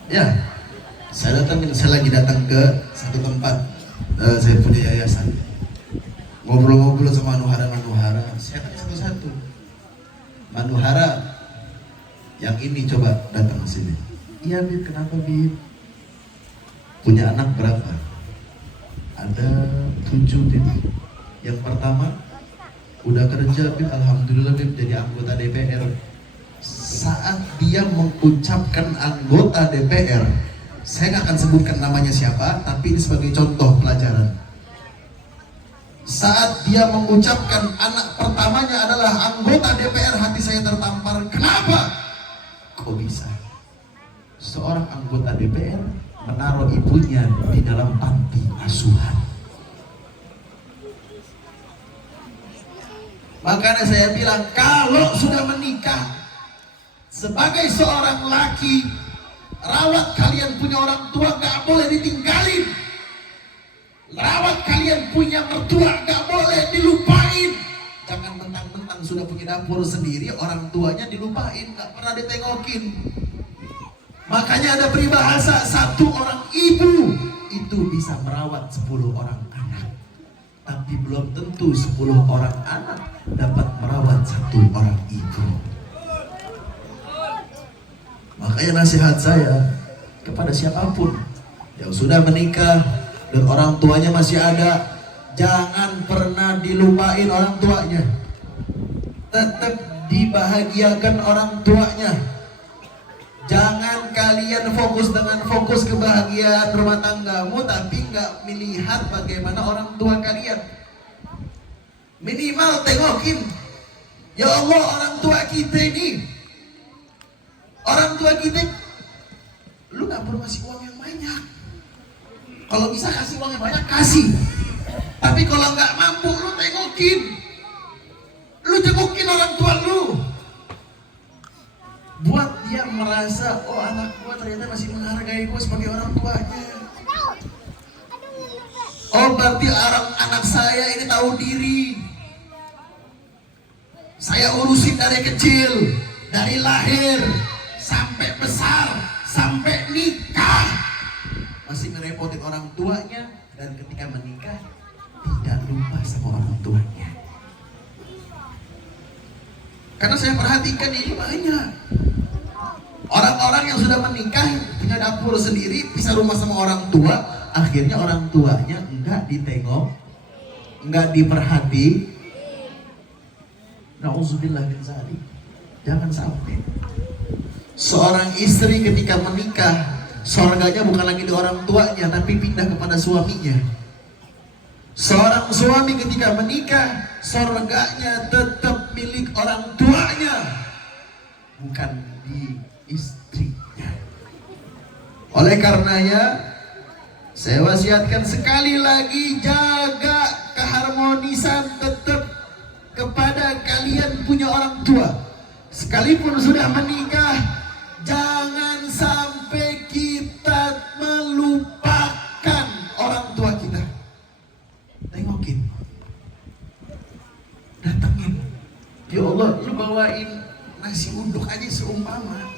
Ya, saya lagi datang ke satu tempat. Saya punya yayasan. Ngobrol-ngobrol sama manuhara. Saya tanya satu-satu. Manuhara, yang ini coba datang ke sini. Iya Bib, kenapa Bib? Punya anak berapa? Ada 7 Bib. Yang pertama udah kerja Bib, alhamdulillah Bib, jadi anggota DPR. Saat dia mengucapkan anggota DPR, saya nggak akan sebutkan namanya siapa, tapi ini sebagai contoh pelajaran. Saat dia mengucapkan anak pertamanya adalah anggota DPR, hati saya tertampar. Kenapa? Kok bisa? Seorang anggota DPR menaruh ibunya di dalam panti asuhan. Makanya saya bilang, kalau sudah menikah, sebagai seorang laki, rawat kalian punya orang tua, gak boleh ditinggalin. Rawat kalian punya mertua, gak boleh dilupain. Jangan mentang-mentang sudah punya dapur sendiri, orang tuanya dilupain, gak pernah ditengokin. Makanya ada peribahasa, satu orang ibu itu bisa merawat 10 orang anak. Tapi belum tentu 10 orang anak dapat merawat 1 orang ibu. Makanya nasihat saya kepada siapapun yang sudah menikah dan orang tuanya masih ada, jangan pernah dilupain orang tuanya. Tetap dibahagiakan orang tuanya. Jangan kalian fokus kebahagiaan rumah tanggamu, tapi nggak melihat bagaimana orang tua kalian. Minimal tengokin, ya Allah, orang tua kita ini, lu nggak perlu kasih uang yang banyak. Kalau bisa kasih uang yang banyak, kasih. Tapi kalau nggak mampu, lu tengokin. Lu jengukin orang tua lu. Buat dia merasa, oh anak gua ternyata masih menghargai gua sebagai orang tuanya. Oh berarti anak saya ini tahu diri. Saya urusin dari kecil, dari lahir sampai besar, sampai nikah, masih ngerepotin orang tuanya, dan ketika menikah tidak lupa sama orang tuanya. Karena saya perhatikan ini banyak orang-orang yang sudah menikah, punya dapur sendiri, pisah rumah sama orang tua, akhirnya orang tuanya enggak ditengok, enggak diperhati. Nauzubillah min dzalik. Jangan sampai seorang istri ketika menikah, surganya bukan lagi di orang tuanya, tapi pindah kepada suaminya. Seorang suami ketika menikah, surganya tetap milik orang tuanya, bukan di istrinya. Oleh karenanya, saya wasiatkan sekali lagi, jaga keharmonisan tetap kepada kalian punya orang tua. Sekalipun sudah menikah, jangan sampai kita melupakan orang tua kita. Tengokin, datengin. Ya Allah, lu bawain nasi uduk aja seumpama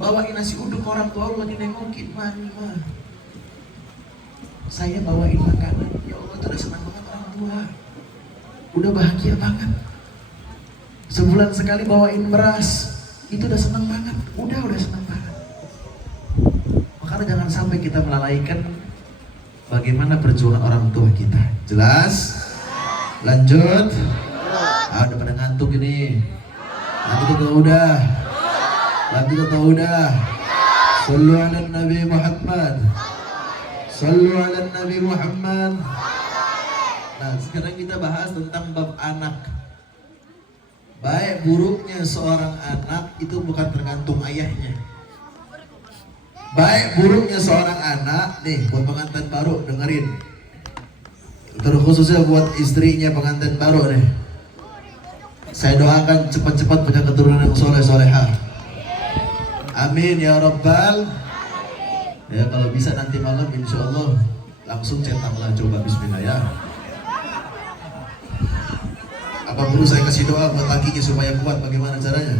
bawain nasi uduk ke orang tua lu lagi nengokin, mah saya bawain makanan, ya Allah, udah senang banget orang tua, udah bahagia banget. Sebulan sekali bawain beras, itu udah senang banget, udah senang banget. Makanya jangan sampai kita melalaikan bagaimana perjuangan orang tua kita. Jelas? Lanjut. Udah pada ngantuk ini. Nanti udah. Lanjut atau udah? Sallu ala Nabi Muhammad. Sallu ala Nabi Muhammad. Nah, sekarang kita bahas tentang bab anak. Baik buruknya seorang anak itu bukan tergantung ayahnya. Baik buruknya seorang anak, nih buat pengantin baru dengerin. Terkhususnya buat istrinya pengantin baru nih. Saya doakan cepat-cepat punya keturunan yang soleh-solehah. Amin ya Rabbal. Ya kalau bisa nanti malam insya Allah langsung cetaklah, coba bismillah ya. Apa perlu saya kasih doa buat lakinya supaya kuat, bagaimana caranya?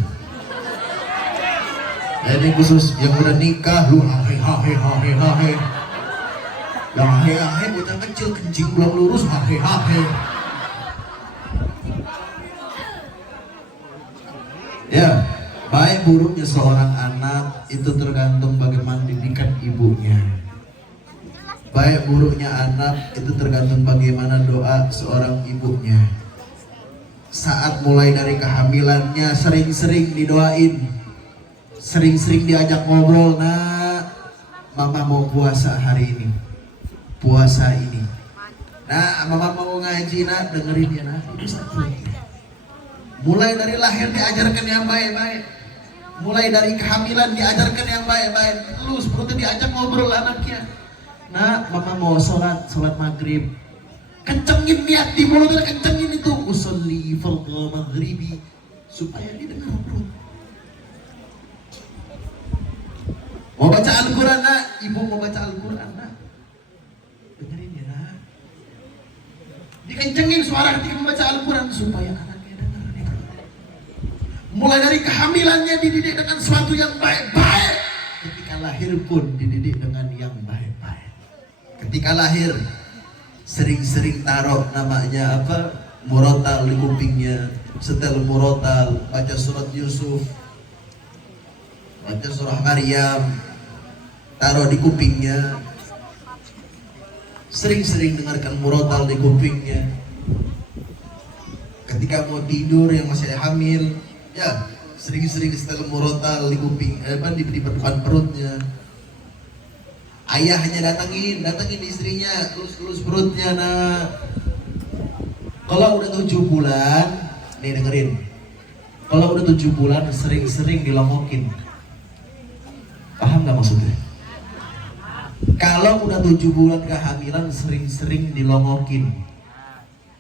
Ya, ini khusus yang udah nikah, lu hahe. Yang hahe bocah kecil kencing belum lurus hahe. Ya, baik buruknya seorang anak itu tergantung bagaimana didikan ibunya. Baik buruknya anak itu tergantung bagaimana doa seorang ibunya. Saat mulai dari kehamilannya sering-sering didoain, sering-sering diajak ngobrol, nak, mama mau puasa hari ini, puasa ini. Nah, mama mau ngaji, nak, dengerin ya, nak. Mulai dari lahir diajarkan yang baik-baik, mulai dari kehamilan diajarkan yang baik-baik. Lu seperti diajak ngobrol anaknya. Nak, mama mau sholat maghrib. Kencengin niat di mulutnya, kencengin itu usolli fardhu maghribi supaya dia dengar bro. Mau baca Al-Quran, nak, ibu mau baca Al-Quran, nak, dengerin ya, nak. Dikencengin suara ketika membaca Al-Quran supaya anaknya dengar. Mulai dari kehamilannya dididik dengan sesuatu yang baik-baik. Ketika lahir pun dididik dengan yang baik-baik. Ketika lahir sering-sering taruh namanya apa, murotal di kupingnya, setel murotal, baca surat Yusuf, baca surah Maryam, taruh di kupingnya, sering-sering dengarkan murotal di kupingnya. Ketika mau tidur yang masih hamil, ya sering-sering setel murotal di kuping, di depan perutnya. Ayahnya datangin istrinya, lus perutnya, nak. Kalau udah 7 bulan, nih dengerin. Kalau udah 7 bulan sering-sering dilongokin. Paham gak maksudnya? Kalau udah 7 bulan kehamilan sering-sering dilongokin.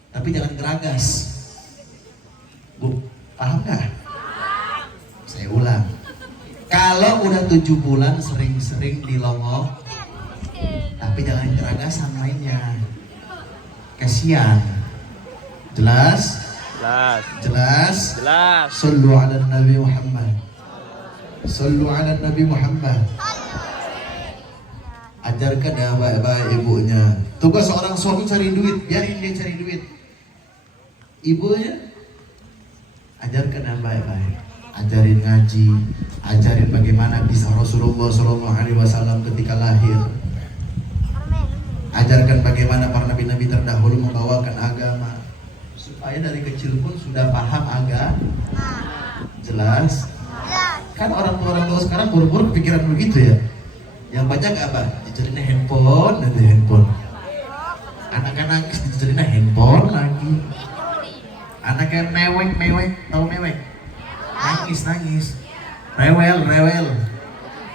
Tapi jangan geragas. Bu, paham gak? Saya ulang. Kalau udah 7 bulan sering-sering dilongok, tapi jangan keragasan mainnya. Kasihan. Jelas? Jelas? Sallu ala Nabi Muhammad. Sallu ala Nabi Muhammad. Ajarkan ya baik-baik ibunya. Tugas seorang suami cari duit, biarin dia cari duit. Ibunya ajarkan yang baik-baik. Ajarin ngaji, ajarin bagaimana bisa Rasulullah SAW ketika lahir. Ajarkan bagaimana para nabi-nabi terdahulu membawakan agama, supaya dari kecil pun sudah paham agama. Jelas? Kan orang tua sekarang buru-buru pikiran begitu ya. Yang banyak apa? Dijarinnya handphone, nanti handphone. Anaknya nangis dijarinnya handphone lagi. Anaknya mewek, tahu mewek? Nangis, rewel,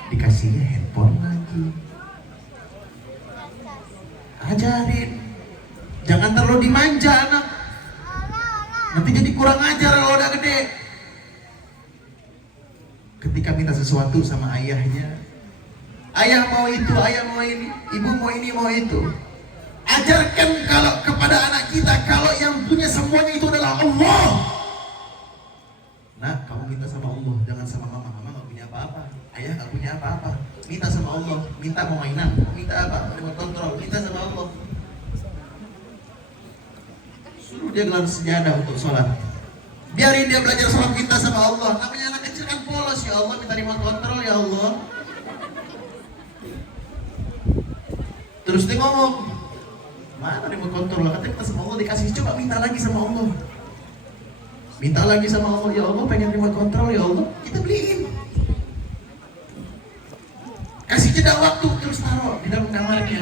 dikasihnya handphone lagi. Ajarin, jangan terlalu dimanja anak, nanti jadi kurang ajar kalau udah gede. Ketika minta sesuatu sama ayahnya, ayah mau itu, ayah mau ini, ibu mau ini, mau itu. Ajarkan kalau kepada anak kita kalau yang punya semuanya itu adalah Allah. Nah, kamu minta sama Allah, jangan sama mama. Mama nggak punya apa-apa, ayah nggak punya apa-apa. Minta sama Allah, minta mau mainan, minta apa? Remote kontrol, minta sama Allah. Suruh dia gelar sejadah untuk sholat. Biarin dia belajar sholat, minta sama Allah. Namanya anak kecil kan polos, ya Allah minta remote kontrol ya Allah. Terus dia ngomong, mana remote kontrol? Katanya minta sama Allah dikasih, coba minta lagi sama Allah. Minta lagi sama Allah, ya Allah pengen remote kontrol ya Allah, kita beliin. kasih jeda waktu, terus taruh di dalam kamarnya.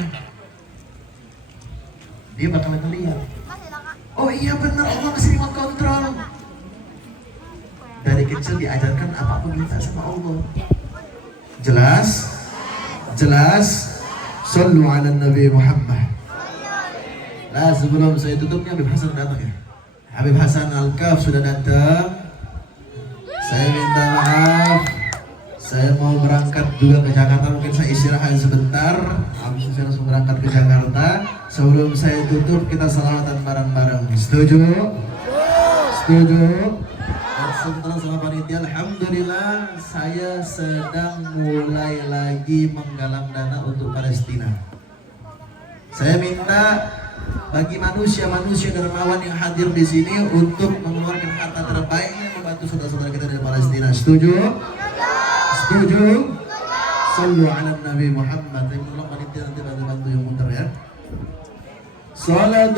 Dia bakal ngeliat, oh iya benar, Allah masih remote control. Dari kecil diajarkan apapun minta sama Allah. Jelas? Jelas? Sallu ala Nabi Muhammad. Nah, sebelum saya tutupnya, Habib Hasan datang ya. Habib Hasan Al-Kaf sudah datang. Saya minta maaf, saya mau berangkat juga ke Jakarta. Mungkin saya istirahat sebentar, habis itu saya langsung berangkat ke Jakarta. Sebelum saya tutup, kita salawatan bareng-bareng. Setuju? Setuju? Dan sebentar sama panitia, alhamdulillah saya sedang mulai lagi menggalang dana untuk Palestina. Saya minta bagi manusia-manusia dermawan yang hadir di sini untuk mengeluarkan harta terbaiknya membantu saudara-saudara kita di Palestina. Setuju? Setuju? Sallu ala Nabi Muhammad. Saya tolong panitia nanti bantu yang muter ya. Salat